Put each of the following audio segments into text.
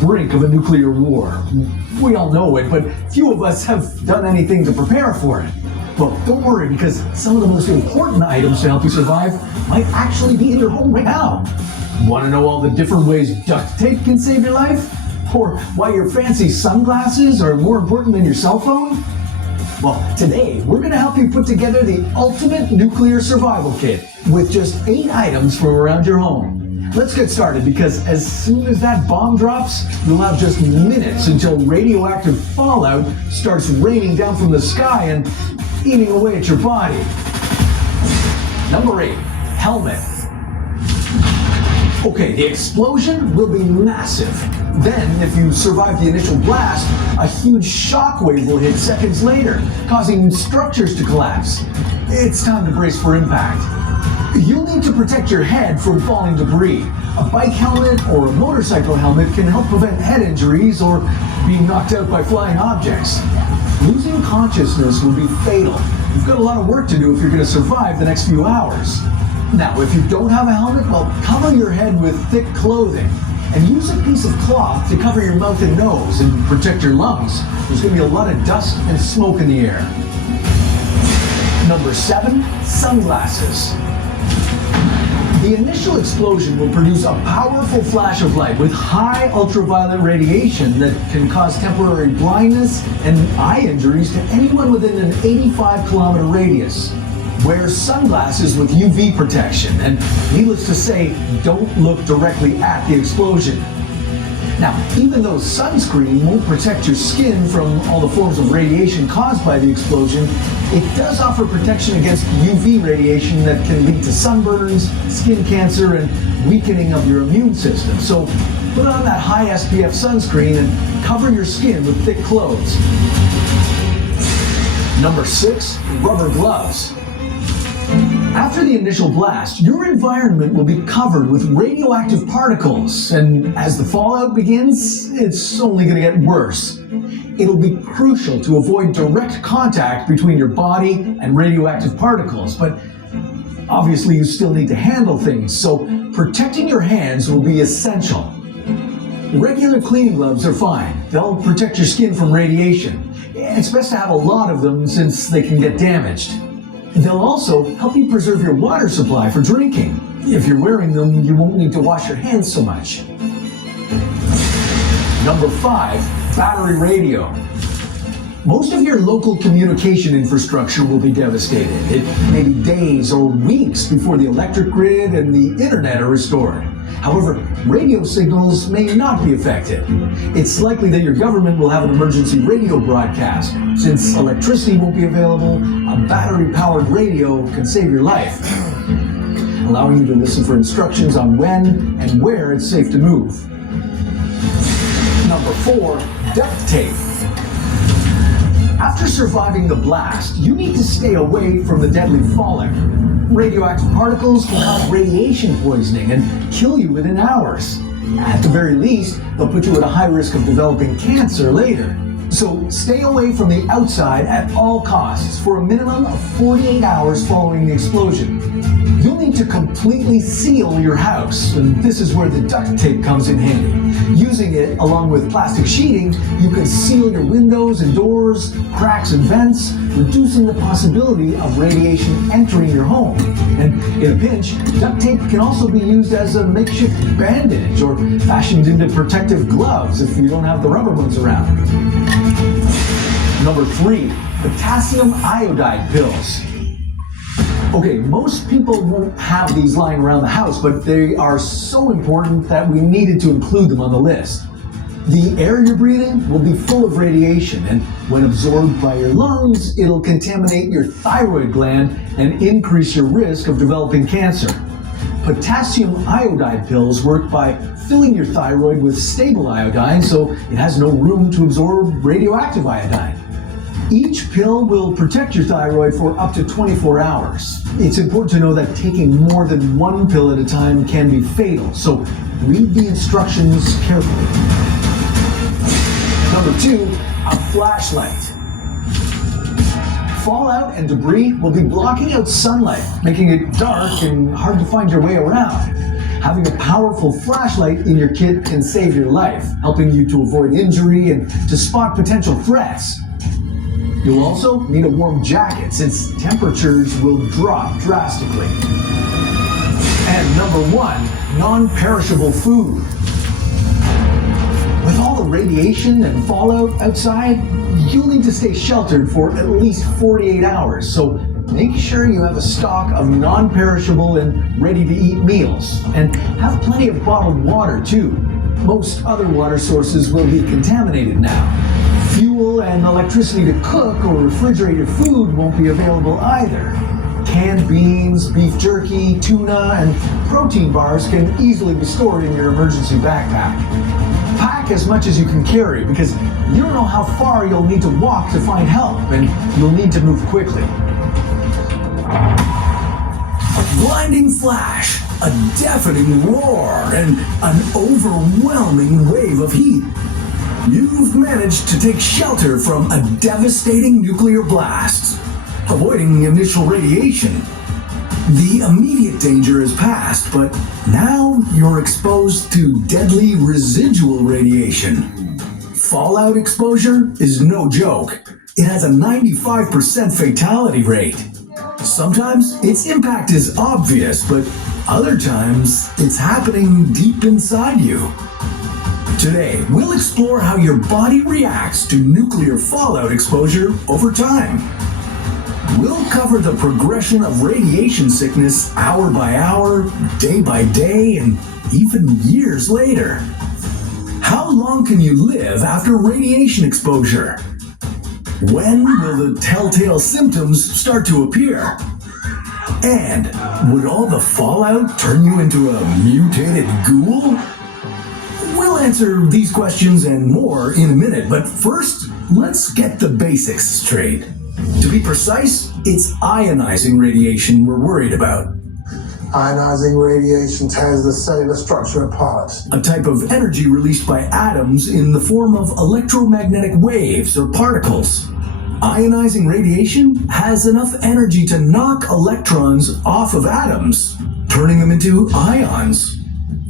brink of a nuclear war. We all know it, but few of us have done anything to prepare for it. Well, don't worry, because some of the most important items to help you survive might actually be in your home right now. Want to know all the different ways duct tape can save your life? Or why your fancy sunglasses are more important than your cell phone? Well, today we're going to help you put together the ultimate nuclear survival kit with just 8 items from around your home. Let's get started, because as soon as that bomb drops, you'll have just minutes until radioactive fallout starts raining down from the sky and eating away at your body. Number 8, helmet. Okay, the explosion will be massive. Then, if you survive the initial blast, a huge shockwave will hit seconds later, causing structures to collapse. It's time to brace for impact. You'll need to protect your head from falling debris. A bike helmet or a motorcycle helmet can help prevent head injuries or being knocked out by flying objects. Losing consciousness will be fatal. You've got a lot of work to do if you're going to survive the next few hours. Now, if you don't have a helmet, well, cover your head with thick clothing and use a piece of cloth to cover your mouth and nose and protect your lungs. There's going to be a lot of dust and smoke in the air. Number 7, sunglasses. The initial explosion will produce a powerful flash of light with high ultraviolet radiation that can cause temporary blindness and eye injuries to anyone within an 85-kilometer radius. Wear sunglasses with UV protection, and needless to say, don't look directly at the explosion. Now, even though sunscreen won't protect your skin from all the forms of radiation caused by the explosion, it does offer protection against UV radiation that can lead to sunburns, skin cancer, and weakening of your immune system. So put on that high SPF sunscreen and cover your skin with thick clothes. Number 6, rubber gloves. After the initial blast, your environment will be covered with radioactive particles, and as the fallout begins, it's only going to get worse. It'll be crucial to avoid direct contact between your body and radioactive particles, but obviously you still need to handle things, so protecting your hands will be essential. Regular cleaning gloves are fine. They'll protect your skin from radiation. It's best to have a lot of them since they can get damaged. They'll also help you preserve your water supply for drinking. If you're wearing them, you won't need to wash your hands so much. Number 5, battery radio. Most of your local communication infrastructure will be devastated. It may be days or weeks before the electric grid and the internet are restored. However, radio signals may not be affected. It's likely that your government will have an emergency radio broadcast. Since electricity won't be available, a battery-powered radio can save your life, allowing you to listen for instructions on when and where it's safe to move. Number 4, duct tape. After surviving the blast, you need to stay away from the deadly fallout. Radioactive particles can cause radiation poisoning and kill you within hours. At the very least, they'll put you at a high risk of developing cancer later. So stay away from the outside at all costs for a minimum of 48 hours following the explosion. You'll need to completely seal your house, and this is where the duct tape comes in handy. Using it along with plastic sheeting, you can seal your windows and doors, cracks and vents, reducing the possibility of radiation entering your home. And in a pinch, duct tape can also be used as a makeshift bandage or fashioned into protective gloves if you don't have the rubber ones around. Number 3, potassium iodide pills. Okay, most people won't have these lying around the house, but they are so important that we needed to include them on the list. The air you're breathing will be full of radiation, and when absorbed by your lungs, it'll contaminate your thyroid gland and increase your risk of developing cancer. Potassium iodide pills work by filling your thyroid with stable iodine so it has no room to absorb radioactive iodine. Each pill will protect your thyroid for up to 24 hours. It's important to know that taking more than one pill at a time can be fatal, so read the instructions carefully. Number 2, a flashlight. Fallout and debris will be blocking out sunlight, making it dark and hard to find your way around. having a powerful flashlight in your kit can save your life, helping you to avoid injury and to spot potential threats. You'll also need a warm jacket since temperatures will drop drastically. And number 1, non-perishable food. With all the radiation and fallout outside, you'll need to stay sheltered for at least 48 hours, so make sure you have a stock of non-perishable and ready-to-eat meals, and have plenty of bottled water too. Most other water sources will be contaminated now. Fuel and electricity to cook or refrigerate your food won't be available either. Canned beans, beef jerky, tuna, and protein bars can easily be stored in your emergency backpack. Pack as much as you can carry because you don't know how far you'll need to walk to find help, and you'll need to move quickly. A blinding flash, a deafening roar, and an overwhelming wave of heat. You've managed to take shelter from a devastating nuclear blast, avoiding initial radiation. The immediate danger is past, but now you're exposed to deadly residual radiation. Fallout exposure is no joke. It has a 95% fatality rate. Sometimes its impact is obvious, but other times it's happening deep inside you. Today, we'll explore how your body reacts to nuclear fallout exposure over time. We'll cover the progression of radiation sickness hour by hour, day by day, and even years later. How long can you live after radiation exposure? When will the telltale symptoms start to appear? And would all the fallout turn you into a mutated ghoul? We'll answer these questions and more in a minute, but first, let's get the basics straight. To be precise, it's ionizing radiation we're worried about. Ionizing radiation tears the cellular structure apart. A type of energy released by atoms in the form of electromagnetic waves or particles. Ionizing radiation has enough energy to knock electrons off of atoms, turning them into ions.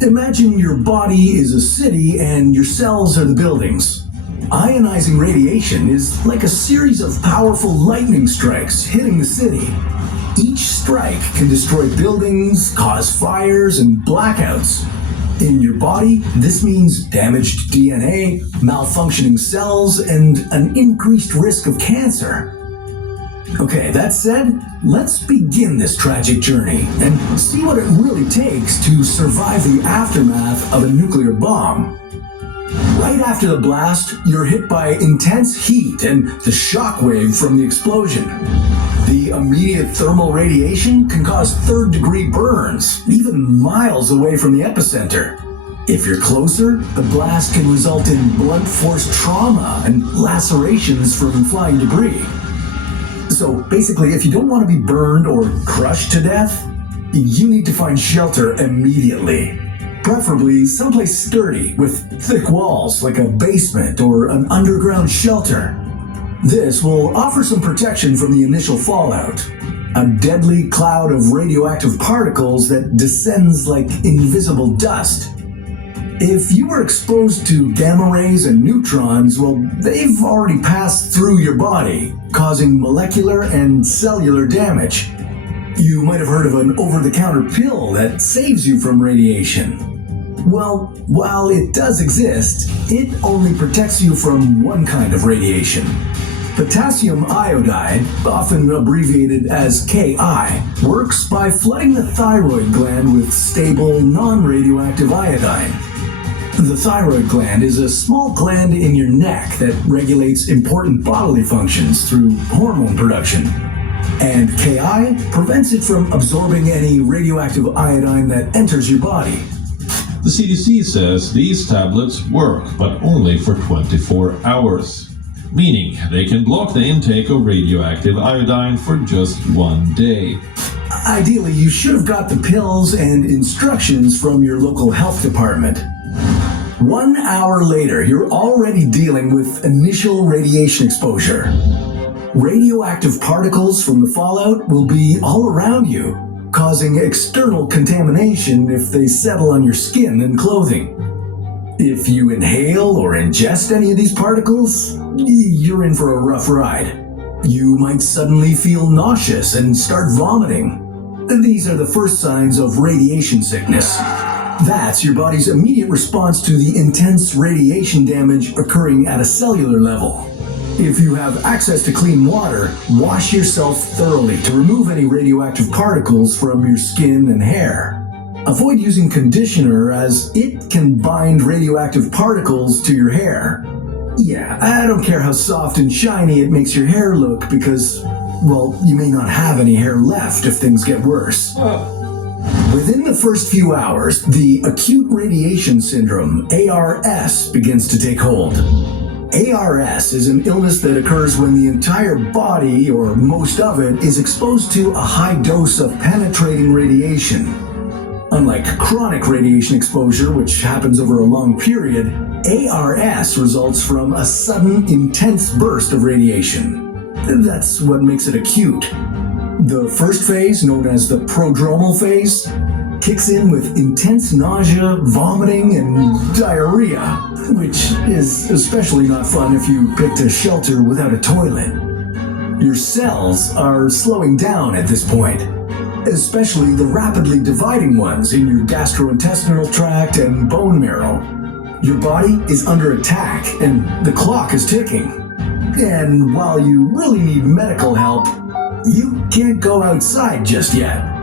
Imagine your body is a city and your cells are the buildings. Ionizing radiation is like a series of powerful lightning strikes hitting the city. Each strike can destroy buildings, cause fires, and blackouts. In your body, this means damaged DNA, malfunctioning cells, and an increased risk of cancer. Okay, that said, let's begin this tragic journey and see what it really takes to survive the aftermath of a nuclear bomb. Right after the blast, you're hit by intense heat and the shockwave from the explosion. The immediate thermal radiation can cause third-degree burns, even miles away from the epicenter. If you're closer, the blast can result in blunt force trauma and lacerations from flying debris. So basically, if you don't want to be burned or crushed to death, you need to find shelter immediately. Preferably someplace sturdy with thick walls like a basement or an underground shelter. This will offer some protection from the initial fallout, a deadly cloud of radioactive particles that descends like invisible dust. If you were exposed to gamma rays and neutrons, well, they've already passed through your body, causing molecular and cellular damage. You might have heard of an over-the-counter pill that saves you from radiation. Well, while it does exist, it only protects you from one kind of radiation. Potassium iodide, often abbreviated as Ki, works by flooding the thyroid gland with stable, non-radioactive iodine. The thyroid gland is a small gland in your neck that regulates important bodily functions through hormone production. And Ki prevents it from absorbing any radioactive iodine that enters your body. The CDC says these tablets work, but only for 24 hours, meaning they can block the intake of radioactive iodine for just 1 day. Ideally, you should have got the pills and instructions from your local health department. 1 hour later, you're already dealing with initial radiation exposure. Radioactive particles from the fallout will be all around you. causing external contamination if they settle on your skin and clothing. If you inhale or ingest any of these particles, you're in for a rough ride. You might suddenly feel nauseous and start vomiting. These are the first signs of radiation sickness. That's your body's immediate response to the intense radiation damage occurring at a cellular level. If you have access to clean water, wash yourself thoroughly to remove any radioactive particles from your skin and hair. Avoid using conditioner as it can bind radioactive particles to your hair. Yeah, I don't care how soft and shiny it makes your hair look because, well, you may not have any hair left if things get worse. Within the first few hours, the acute radiation syndrome, ARS, begins to take hold. ARS is an illness that occurs when the entire body, or most of it, is exposed to a high dose of penetrating radiation. Unlike chronic radiation exposure, which happens over a long period, ARS results from a sudden, intense burst of radiation. That's what makes it acute. The first phase, known as the prodromal phase, kicks in with intense nausea, vomiting, and diarrhea, which is especially not fun if you picked a shelter without a toilet. Your cells are slowing down at this point, especially the rapidly dividing ones in your gastrointestinal tract and bone marrow. Your body is under attack and the clock is ticking. And while you really need medical help, you can't go outside just yet.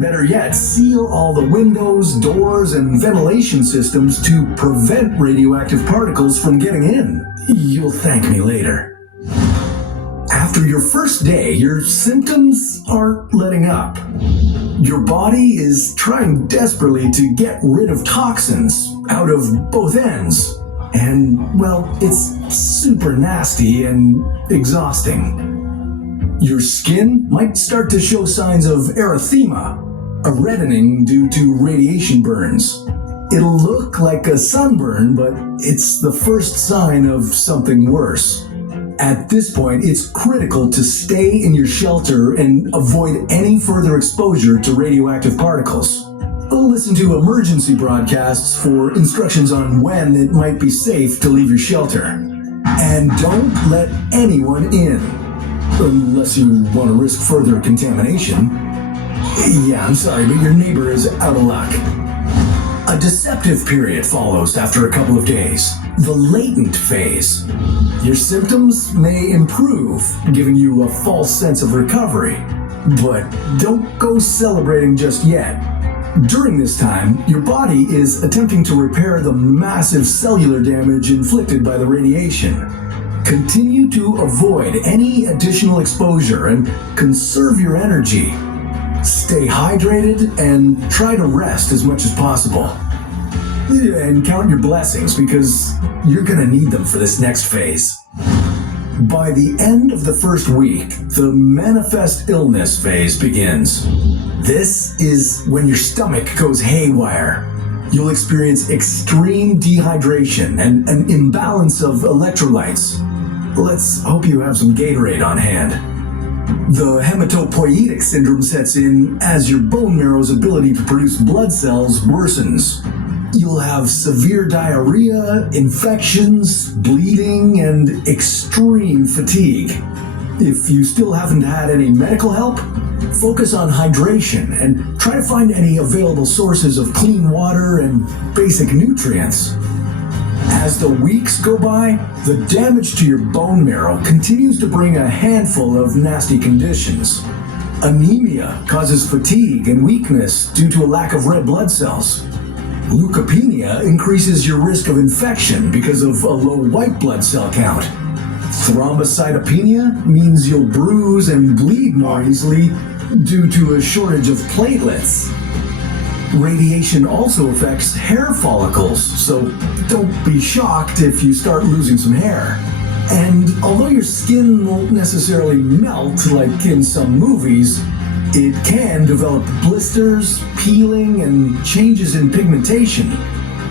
Better yet, seal all the windows, doors, and ventilation systems to prevent radioactive particles from getting in. You'll thank me later. After your first day, your symptoms aren't letting up. Your body is trying desperately to get rid of toxins out of both ends. And, well, it's super nasty and exhausting. Your skin might start to show signs of erythema, a reddening due to radiation burns. It'll look like a sunburn, but it's the first sign of something worse. At this point, it's critical to stay in your shelter and avoid any further exposure to radioactive particles. Listen to emergency broadcasts for instructions on when it might be safe to leave your shelter. And don't let anyone in, unless you want to risk further contamination. Yeah, I'm sorry, but your neighbor is out of luck. A deceptive period follows after a couple of days, the latent phase. Your symptoms may improve, giving you a false sense of recovery. But don't go celebrating just yet. During this time, your body is attempting to repair the massive cellular damage inflicted by the radiation. Continue to avoid any additional exposure and conserve your energy. Stay hydrated and try to rest as much as possible. And count your blessings because you're gonna need them for this next phase. By the end of the first week, the manifest illness phase begins. This is when your stomach goes haywire. You'll experience extreme dehydration and an imbalance of electrolytes. Let's hope you have some Gatorade on hand. The hematopoietic syndrome sets in as your bone marrow's ability to produce blood cells worsens. You'll have severe diarrhea, infections, bleeding, and extreme fatigue. If you still haven't had any medical help, focus on hydration and try to find any available sources of clean water and basic nutrients. As the weeks go by, the damage to your bone marrow continues to bring a handful of nasty conditions. Anemia causes fatigue and weakness due to a lack of red blood cells. Leukopenia increases your risk of infection because of a low white blood cell count. Thrombocytopenia means you'll bruise and bleed more easily due to a shortage of platelets. Radiation also affects hair follicles, so don't be shocked if you start losing some hair. And although your skin won't necessarily melt like in some movies, it can develop blisters, peeling, and changes in pigmentation.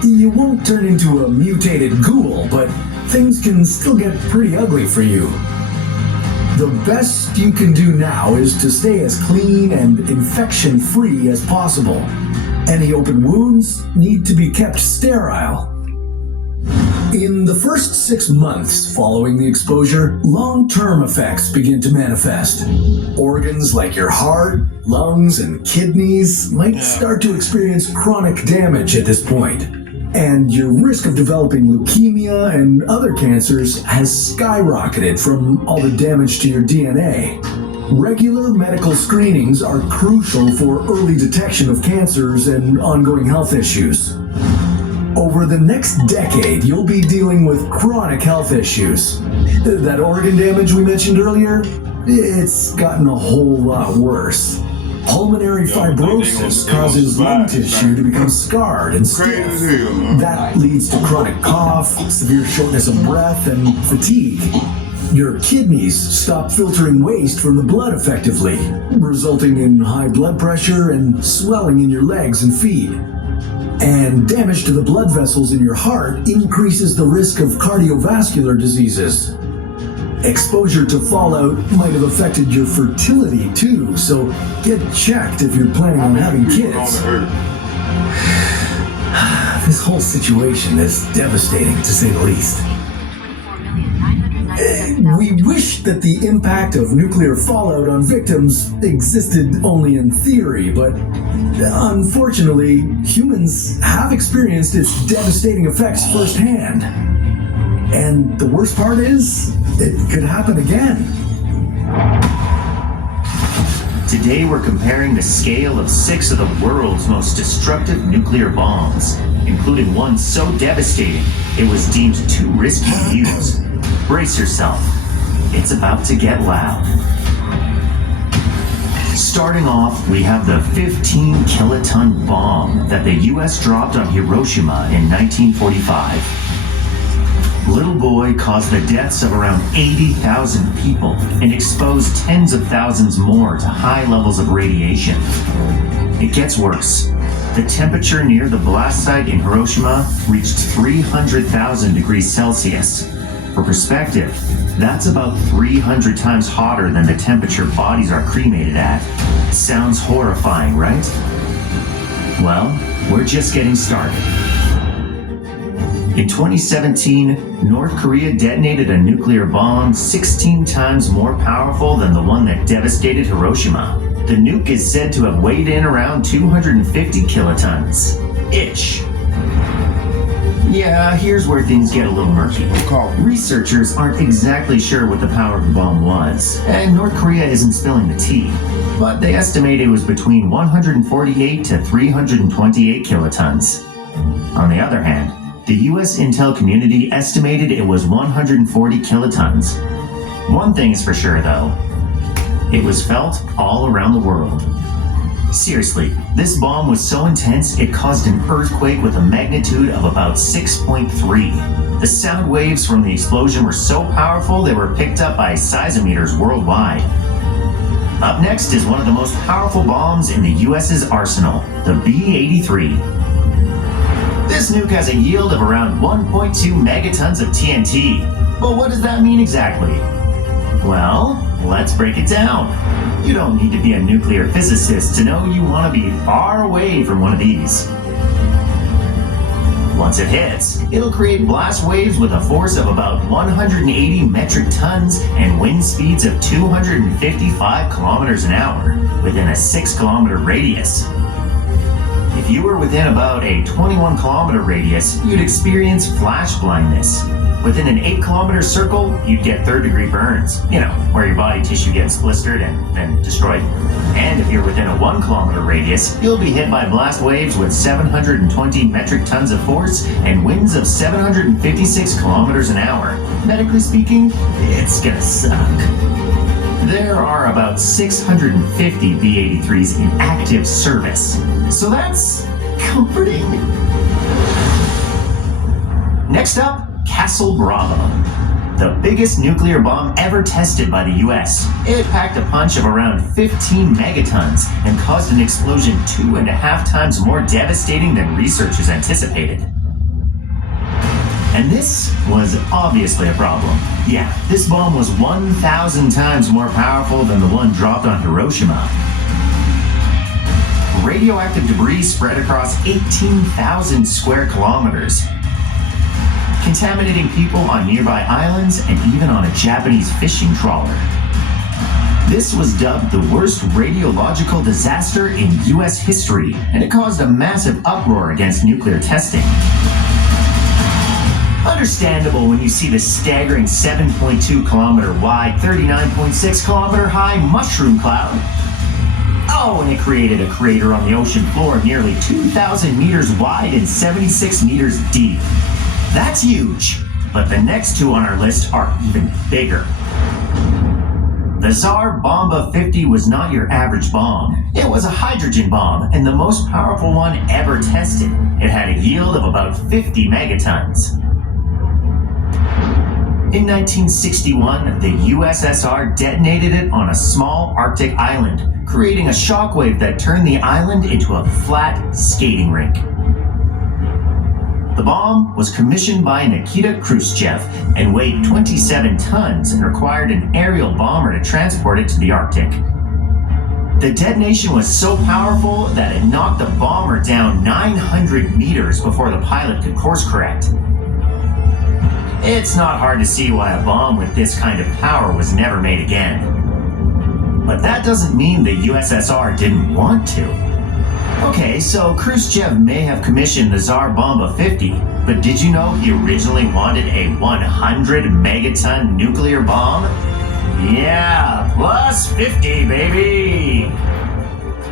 You won't turn into a mutated ghoul, but things can still get pretty ugly for you. The best you can do now is to stay as clean and infection-free as possible. Any open wounds need to be kept sterile. In the first 6 months following the exposure, long-term effects begin to manifest. Organs like your heart, lungs, and kidneys might start to experience chronic damage at this point. And your risk of developing leukemia and other cancers has skyrocketed from all the damage to your DNA. Regular medical screenings are crucial for early detection of cancers and ongoing health issues. Over the next decade, you'll be dealing with chronic health issues. That organ damage we mentioned earlier, it's gotten a whole lot worse. Pulmonary fibrosis causes lung tissue to become scarred and stiff. That leads to chronic cough, severe shortness of breath, and fatigue. Your kidneys stop filtering waste from the blood effectively, resulting in high blood pressure and swelling in your legs and feet. And damage to the blood vessels in your heart increases the risk of cardiovascular diseases. Exposure to fallout might have affected your fertility too, so get checked if you're planning on having kids. This whole situation is devastating, to say the least. We wish that the impact of nuclear fallout on victims existed only in theory, but unfortunately, humans have experienced its devastating effects firsthand. And the worst part is, it could happen again. Today we're comparing the scale of 6 of the world's most destructive nuclear bombs, including one so devastating it was deemed too risky to use. Brace yourself. It's about to get loud. Starting off, we have the 15-kiloton bomb that the US dropped on Hiroshima in 1945. Little boy caused the deaths of around 80,000 people and exposed tens of thousands more to high levels of radiation. It gets worse. The temperature near the blast site in Hiroshima reached 300,000 degrees Celsius. For perspective, that's about 300 times hotter than the temperature bodies are cremated at. Sounds horrifying, right? Well, we're just getting started. In 2017, North Korea detonated a nuclear bomb 16 times more powerful than the one that devastated Hiroshima. The nuke is said to have weighed in around 250 kilotons. Ish. Yeah, here's where things get a little murky. Researchers aren't exactly sure what the power of the bomb was, and North Korea isn't spilling the tea. But they estimate it was between 148 to 328 kilotons. On the other hand, the US intel community estimated it was 140 kilotons. One thing is for sure though, it was felt all around the world. Seriously, this bomb was so intense it caused an earthquake with a magnitude of about 6.3. The sound waves from the explosion were so powerful they were picked up by seismometers worldwide. Up next is one of the most powerful bombs in the US's arsenal, the B-83. This nuke has a yield of around 1.2 megatons of TNT. But what does that mean exactly? Well, let's break it down. You don't need to be a nuclear physicist to know you want to be far away from one of these. Once it hits, it'll create blast waves with a force of about 180 metric tons and wind speeds of 255 kilometers an hour within a 6-kilometer radius. If you were within about a 21-kilometer radius, you'd experience flash blindness. Within an 8-kilometer circle, you'd get third-degree burns, where your body tissue gets blistered and then destroyed. And if you're within a 1-kilometer radius, you'll be hit by blast waves with 720 metric tons of force and winds of 756 kilometers an hour. Medically speaking, it's gonna suck. There are about 650 B-83s in active service, so that's comforting. Next up, Castle Bravo, the biggest nuclear bomb ever tested by the US. It packed a punch of around 15 megatons and caused an explosion 2.5 times more devastating than researchers anticipated. And this was obviously a problem. Yeah, this bomb was 1,000 times more powerful than the one dropped on Hiroshima. Radioactive debris spread across 18,000 square kilometers, contaminating people on nearby islands and even on a Japanese fishing trawler. This was dubbed the worst radiological disaster in US history, and it caused a massive uproar against nuclear testing. Understandable when you see the staggering 7.2 kilometer wide, 39.6 kilometer high mushroom cloud. Oh, and it created a crater on the ocean floor nearly 2,000 meters wide and 76 meters deep. That's huge, but the next two on our list are even bigger. The Tsar Bomba 50 was not your average bomb. It was a hydrogen bomb and the most powerful one ever tested. It had a yield of about 50 megatons. In 1961, the USSR detonated it on a small Arctic island, creating a shockwave that turned the island into a flat skating rink. The bomb was commissioned by Nikita Khrushchev and weighed 27 tons and required an aerial bomber to transport it to the Arctic. The detonation was so powerful that it knocked the bomber down 900 meters before the pilot could course correct. It's not hard to see why a bomb with this kind of power was never made again. But that doesn't mean the USSR didn't want to. Okay, so Khrushchev may have commissioned the Tsar Bomba 50, but did you know he originally wanted a 100 megaton nuclear bomb? Yeah, plus 50, baby!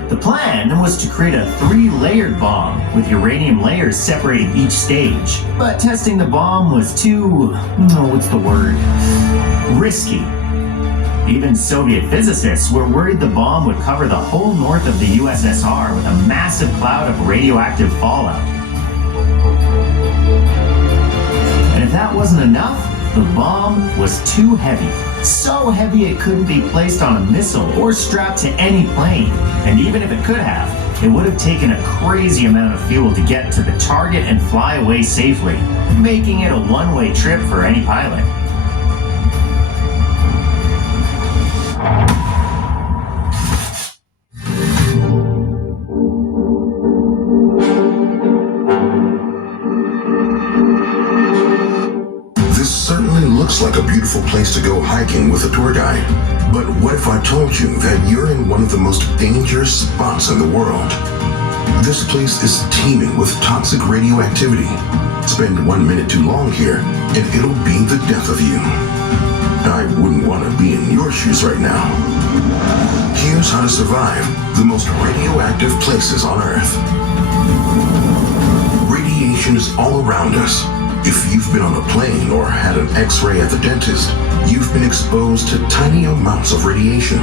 The plan was to create a 3-layered bomb with uranium layers separating each stage. But testing the bomb was too, risky. Even Soviet physicists were worried the bomb would cover the whole north of the USSR with a massive cloud of radioactive fallout. And if that wasn't enough, the bomb was too heavy. So heavy it couldn't be placed on a missile or strapped to any plane. And even if it could have, it would have taken a crazy amount of fuel to get to the target and fly away safely, making it a one-way trip for any pilot. Looks like a beautiful place to go hiking with a tour guide. But what if I told you that you're in one of the most dangerous spots in the world? This place is teeming with toxic radioactivity. Spend 1 minute too long here, and it'll be the death of you. I wouldn't want to be in your shoes right now. Here's how to survive the most radioactive places on Earth. Radiation is all around us. If you've been on a plane or had an X-ray at the dentist, you've been exposed to tiny amounts of radiation.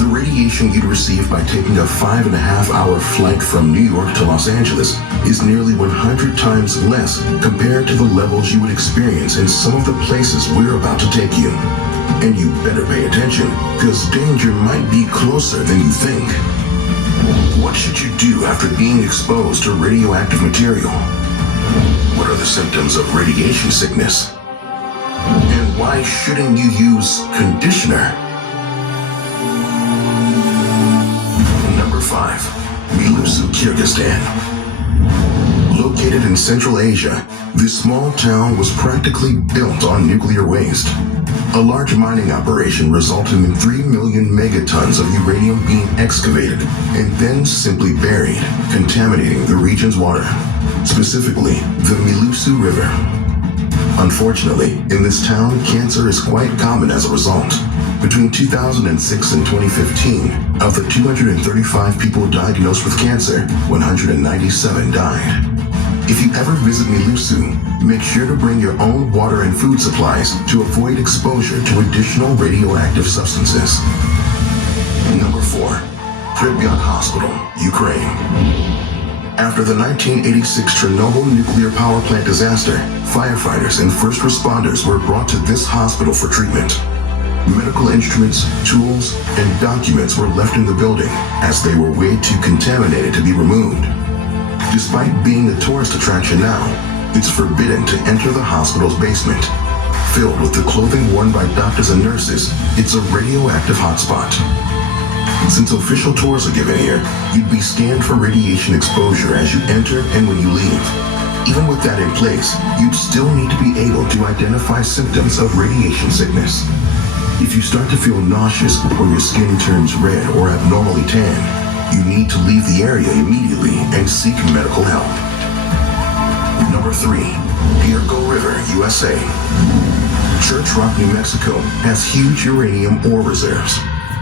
The radiation you'd receive by taking a 5.5-hour flight from New York to Los Angeles is nearly 100 times less compared to the levels you would experience in some of the places we're about to take you. And you better pay attention, because danger might be closer than you think. What should you do after being exposed to radioactive material? What are the symptoms of radiation sickness? And why shouldn't you use conditioner? Number 5, Milusu, Kyrgyzstan. Located in Central Asia, this small town was practically built on nuclear waste. A large mining operation resulted in 3 million megatons of uranium being excavated and then simply buried, contaminating the region's water, specifically the Milusu River. Unfortunately, in this town, cancer is quite common as a result. Between 2006 and 2015, of the 235 people diagnosed with cancer, 197 died. If you ever visit Milusu, make sure to bring your own water and food supplies to avoid exposure to additional radioactive substances. Number 4, Pripyat Hospital, Ukraine. After the 1986 Chernobyl nuclear power plant disaster, firefighters and first responders were brought to this hospital for treatment. Medical instruments, tools, and documents were left in the building as they were way too contaminated to be removed. Despite being a tourist attraction now, It's forbidden to enter the hospital's basement. Filled with the clothing worn by doctors and nurses, it's a radioactive hotspot. Since official tours are given here, you'd be scanned for radiation exposure as you enter and when you leave. Even with that in place, you'd still need to be able to identify symptoms of radiation sickness. If you start to feel nauseous or your skin turns red or abnormally tan, you need to leave the area immediately and seek medical help. Number 3. Puerto River, USA. Church Rock, New Mexico has huge uranium ore reserves.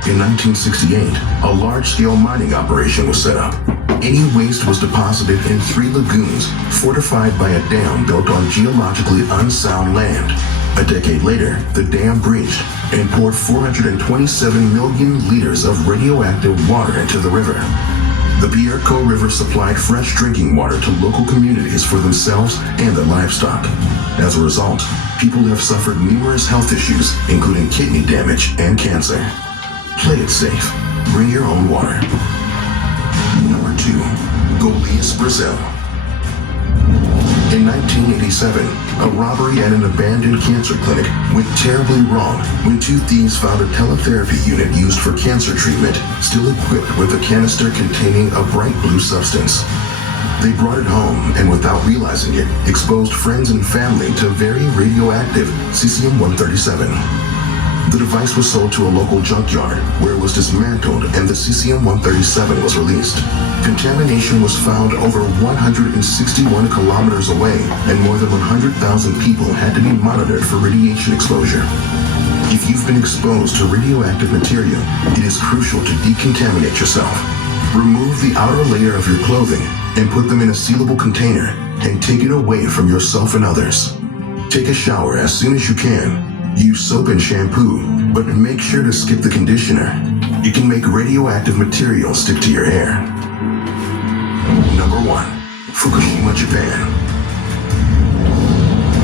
In 1968, a large-scale mining operation was set up. Any waste was deposited in 3 lagoons fortified by a dam built on geologically unsound land. A decade later, the dam breached and poured 427 million liters of radioactive water into the river. The Puerto River supplied fresh drinking water to local communities for themselves and their livestock. As a result, people have suffered numerous health issues, including kidney damage and cancer. Play it safe. Bring your own water. Number 2. Goiás, Brazil. In 1987, a robbery at an abandoned cancer clinic went terribly wrong when 2 thieves found a teletherapy unit used for cancer treatment, still equipped with a canister containing a bright blue substance. They brought it home and, without realizing it, exposed friends and family to very radioactive cesium-137. The device was sold to a local junkyard, where it was dismantled and the cesium-137 was released. Contamination was found over 161 kilometers away, and more than 100,000 people had to be monitored for radiation exposure. If you've been exposed to radioactive material, it is crucial to decontaminate yourself. Remove the outer layer of your clothing and put them in a sealable container and take it away from yourself and others. Take a shower as soon as you can. Use soap and shampoo, but make sure to skip the conditioner. It can make radioactive material stick to your hair. Number 1. Fukushima, Japan.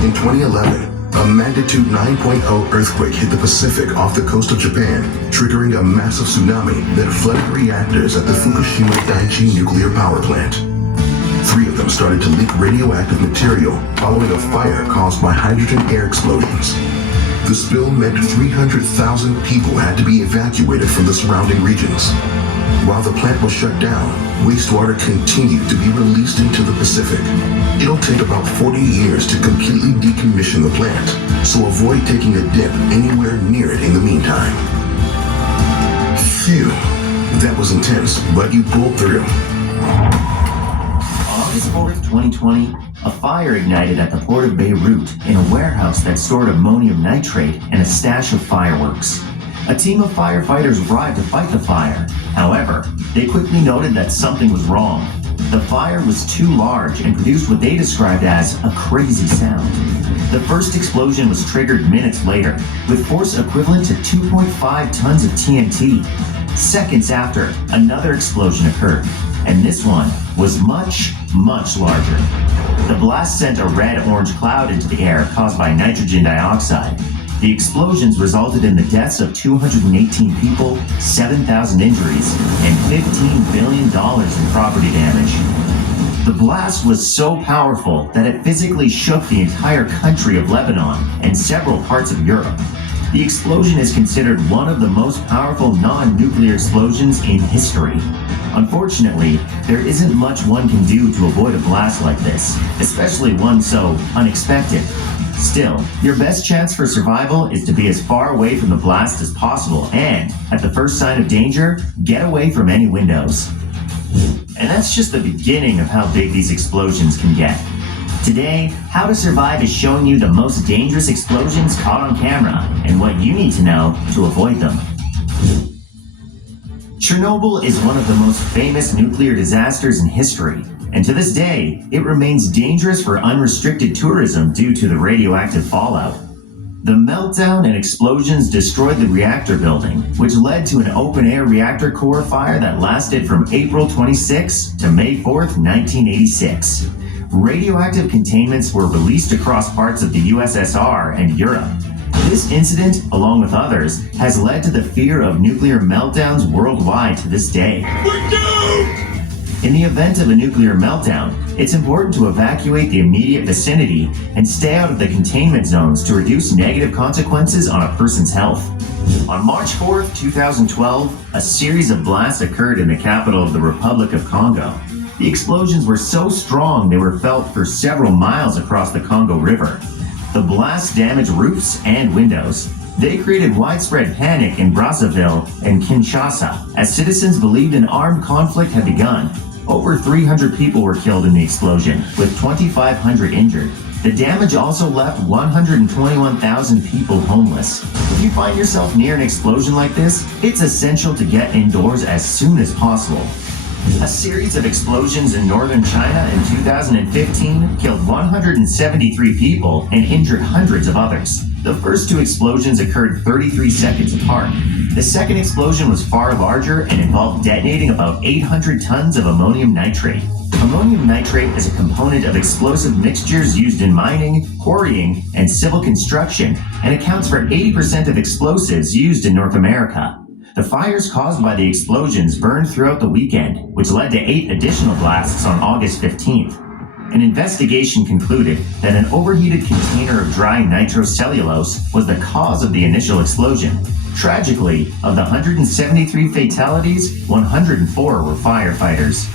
In 2011, a magnitude 9.0 earthquake hit the Pacific off the coast of Japan, triggering a massive tsunami that flooded reactors at the Fukushima Daiichi nuclear power plant. 3 of them started to leak radioactive material following a fire caused by hydrogen air explosions. The spill meant 300,000 people had to be evacuated from the surrounding regions. While the plant was shut down, wastewater continued to be released into the Pacific. It'll take about 40 years to completely decommission the plant, so avoid taking a dip anywhere near it in the meantime. Phew, that was intense, but you pulled through. August 4th, 2020, a fire ignited at the port of Beirut in a warehouse that stored ammonium nitrate and a stash of fireworks. A team of firefighters arrived to fight the fire. However, they quickly noted that something was wrong. The fire was too large and produced what they described as a crazy sound. The first explosion was triggered minutes later, with force equivalent to 2.5 tons of TNT. Seconds after, another explosion occurred, and this one was much, much larger. The blast sent a red-orange cloud into the air caused by nitrogen dioxide. The explosions resulted in the deaths of 218 people, 7,000 injuries, and $15 billion in property damage. The blast was so powerful that it physically shook the entire country of Lebanon and several parts of Europe. The explosion is considered one of the most powerful non-nuclear explosions in history. Unfortunately, there isn't much one can do to avoid a blast like this, especially one so unexpected. Still, your best chance for survival is to be as far away from the blast as possible and, at the first sign of danger, get away from any windows. And that's just the beginning of how big these explosions can get. Today, How to Survive is showing you the most dangerous explosions caught on camera and what you need to know to avoid them. Chernobyl is one of the most famous nuclear disasters in history, and to this day, it remains dangerous for unrestricted tourism due to the radioactive fallout. The meltdown and explosions destroyed the reactor building, which led to an open-air reactor core fire that lasted from April 26 to May 4th, 1986. Radioactive containments were released across parts of the USSR and Europe. This incident, along with others, has led to the fear of nuclear meltdowns worldwide to this day. We're doomed! In the event of a nuclear meltdown, It's important to evacuate the immediate vicinity and stay out of the containment zones to reduce negative consequences on a person's health. On March 4th, 2012, a series of blasts occurred in the capital of the Republic of Congo. The explosions were so strong they were felt for several miles across the Congo River. The blasts damaged roofs and windows. They created widespread panic in Brazzaville and Kinshasa, as citizens believed an armed conflict had begun. Over 300 people were killed in the explosion, with 2,500 injured. The damage also left 121,000 people homeless. If you find yourself near an explosion like this, it's essential to get indoors as soon as possible. A series of explosions in northern China in 2015 killed 173 people and injured hundreds of others. The first two explosions occurred 33 seconds apart. The second explosion was far larger and involved detonating about 800 tons of ammonium nitrate. Ammonium nitrate is a component of explosive mixtures used in mining, quarrying, and civil construction, and accounts for 80% of explosives used in North America. The fires caused by the explosions burned throughout the weekend, which led to 8 additional blasts on August 15th. An investigation concluded that an overheated container of dry nitrocellulose was the cause of the initial explosion. Tragically, of the 173 fatalities, 104 were firefighters.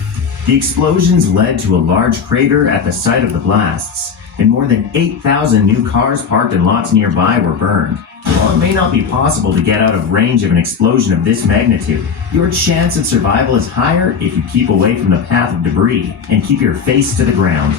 The explosions led to a large crater at the site of the blasts, and more than 8,000 new cars parked in lots nearby were burned. While it may not be possible to get out of range of an explosion of this magnitude, your chance of survival is higher if you keep away from the path of debris and keep your face to the ground.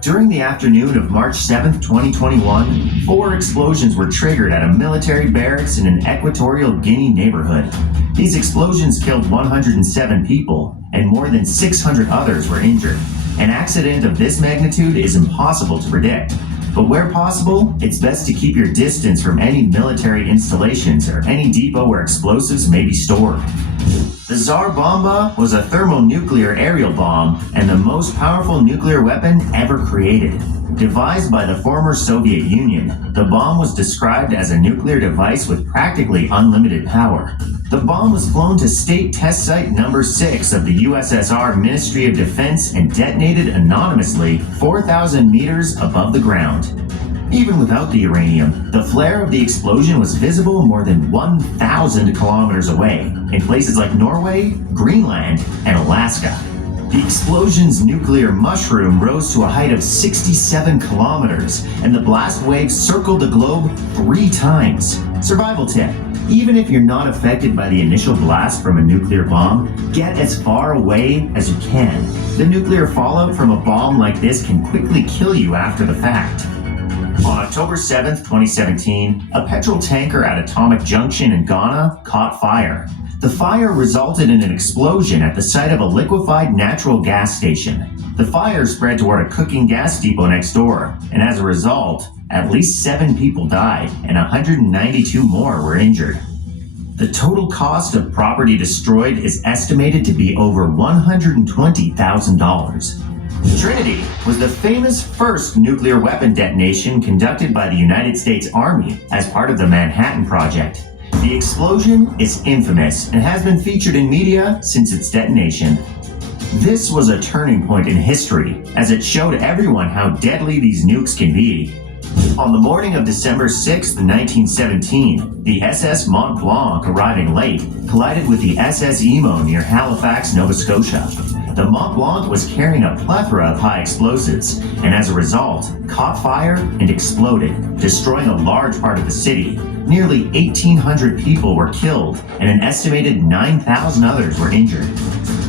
During the afternoon of March 7, 2021, 4 explosions were triggered at a military barracks in an Equatorial Guinea neighborhood. These explosions killed 107 people, and more than 600 others were injured. An accident of this magnitude is impossible to predict. But where possible, it's best to keep your distance from any military installations or any depot where explosives may be stored. The Tsar Bomba was a thermonuclear aerial bomb and the most powerful nuclear weapon ever created. Devised by the former Soviet Union, the bomb was described as a nuclear device with practically unlimited power. The bomb was flown to State Test Site number 6 of the USSR Ministry of Defense and detonated anonymously 4,000 meters above the ground. Even without the uranium, the flare of the explosion was visible more than 1,000 kilometers away, in places like Norway, Greenland, and Alaska. The explosion's nuclear mushroom rose to a height of 67 kilometers, and the blast wave circled the globe 3 times. Survival tip: even if you're not affected by the initial blast from a nuclear bomb, get as far away as you can. The nuclear fallout from a bomb like this can quickly kill you after the fact. On October 7, 2017, a petrol tanker at Atomic Junction in Ghana caught fire. The fire resulted in an explosion at the site of a liquefied natural gas station. The fire spread toward a cooking gas depot next door, and as a result, at least 7 people died and 192 more were injured. The total cost of property destroyed is estimated to be over $120,000. Trinity was the famous first nuclear weapon detonation conducted by the United States Army as part of the Manhattan Project. The explosion is infamous and has been featured in media since its detonation. This was a turning point in history, as it showed everyone how deadly these nukes can be. On the morning of December 6, 1917, the SS Mont Blanc, arriving late, collided with the SS Emo near Halifax, Nova Scotia. The Mont Blanc was carrying a plethora of high explosives, and as a result, caught fire and exploded, destroying a large part of the city. Nearly 1,800 people were killed, and an estimated 9,000 others were injured.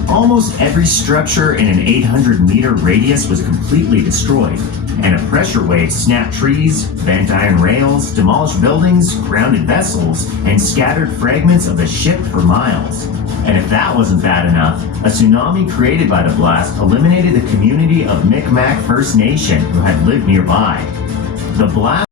Almost every structure in an 800-meter radius was completely destroyed, and a pressure wave snapped trees, bent iron rails, demolished buildings, grounded vessels, and scattered fragments of the ship for miles. And if that wasn't bad enough, a tsunami created by the blast eliminated the community of Mi'kmaq First Nation who had lived nearby. The blast